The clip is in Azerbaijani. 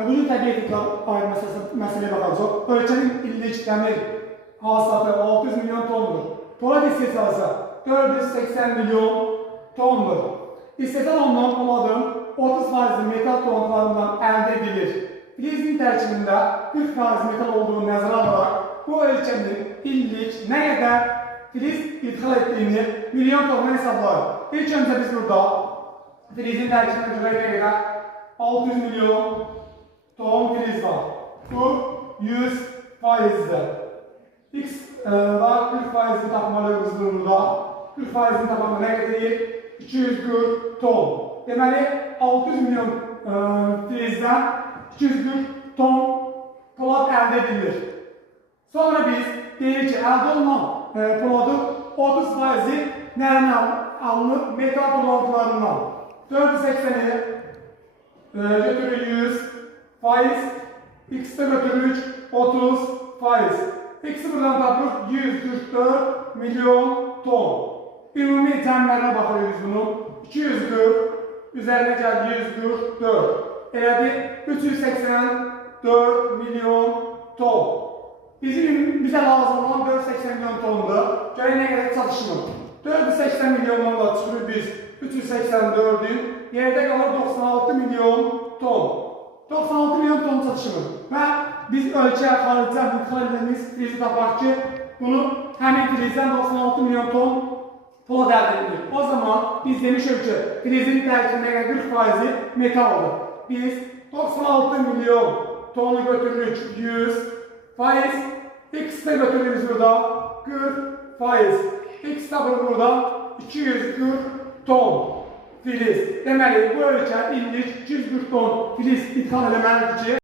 bugün təbii etiklər ayrı məsələyə baxacaq. Ölkənin illik dəmir hasılatı 600 milyon tondur. Polad istehsalı 480 milyon tondur. İstehsal olunan poladın 30% metal tonlarından əldə edilir. Filizin tərkibində 40% metal olduğunu nəzərə alaraq, bu ölkənin illik nə qədər filiz idxal etdiyini milyon tonla hesablar. İlk öncə biz burada filizin tərkibinə görə nə qədər 600 milyon ton filiz var. Bu 100%'dir. X var 40%'ni tapmalı hızlığında. 40%'ni tapmalı nə qədər? 240 ton. Deməli 600 milyon filizdən 240 ton polad əldə edilir. Sonra biz deyirik ki, əldə olunan poladın 30%'i nədən alınır? Metal dolantılarından. 480'i götürür 100%, X'de götürür 30%. X'i buradan tapırıq 144 milyon ton. Ümumi cəmlərə baxırıq bunun. 240, üzərinə gəl 144. Elədir 384 milyon ton. Bizə lazım olan 480 milyon tondur. Görək nə qədər çatışmır. 480 milyondan da çıxırıq biz 384'ün, yerdə qalır 96 milyon ton. 96 milyon ton çatışmır. Və biz ölkə, xaricə, ixal edilmiş filizi tapaq ki, bunu həmin filizdən 96 milyon ton polad əldə edilir. O zaman biz demişik ki, filizin tərkibində 40%'i metaldır. Biz 96 milyon tonu götürürük 100%, X'de götürürüz burada 40%. X tapır burada 240 ton filiz. Deməli, bu ölkə illik 240 ton filiz idxal eləməlidir ki,